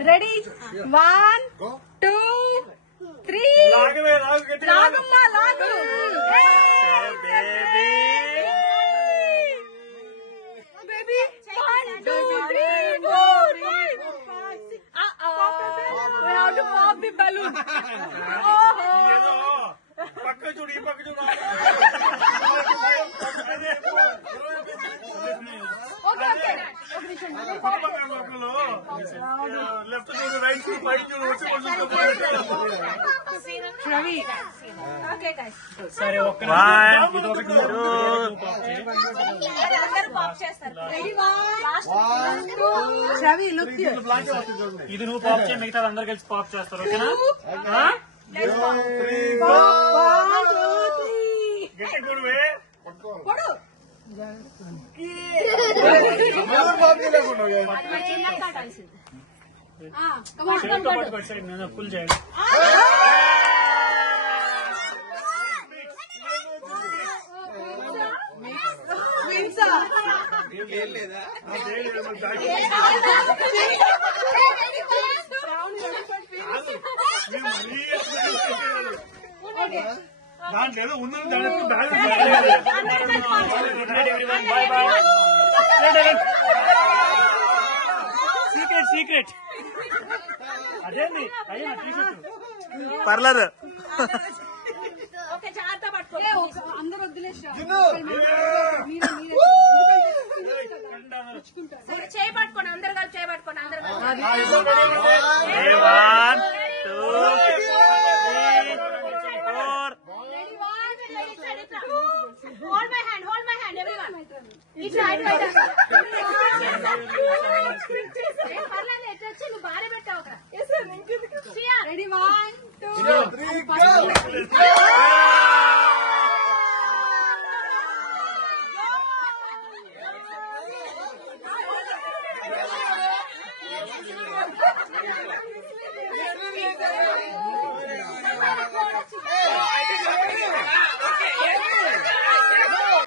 Ready 1 2 3 లాగమ్మా లాగు baby 1 2 3 4 we have to pop the balloon. పక్క చూడు ఈ పక్క చూడు లెఫ్ట్ చూడు రైట్ చూడు పైకి చూడు వచ్చి సరే ఒక్క ఇది నువ్వు పాప్ చేయ మిగతా అందరు కలిసి పాప్ చేస్తారు ఓకేనా గట్టి కొడువే ఫుల్ చేయండి దాంట్లో ఏదో ఉందని సీక్రెట్ సీక్రెట్ అదేంది అయ్యా టీషర్ట్ పర్లేదు అందరూ వద్దులేసి చేయబట్టుకోండి అందరు కలిసి చేయబట్టుకోండి అందరు hold my hand everyone పర్లేదు ఎట్లా వచ్చి నువ్వు బాగా పెట్టావు రెడీ 1 2 3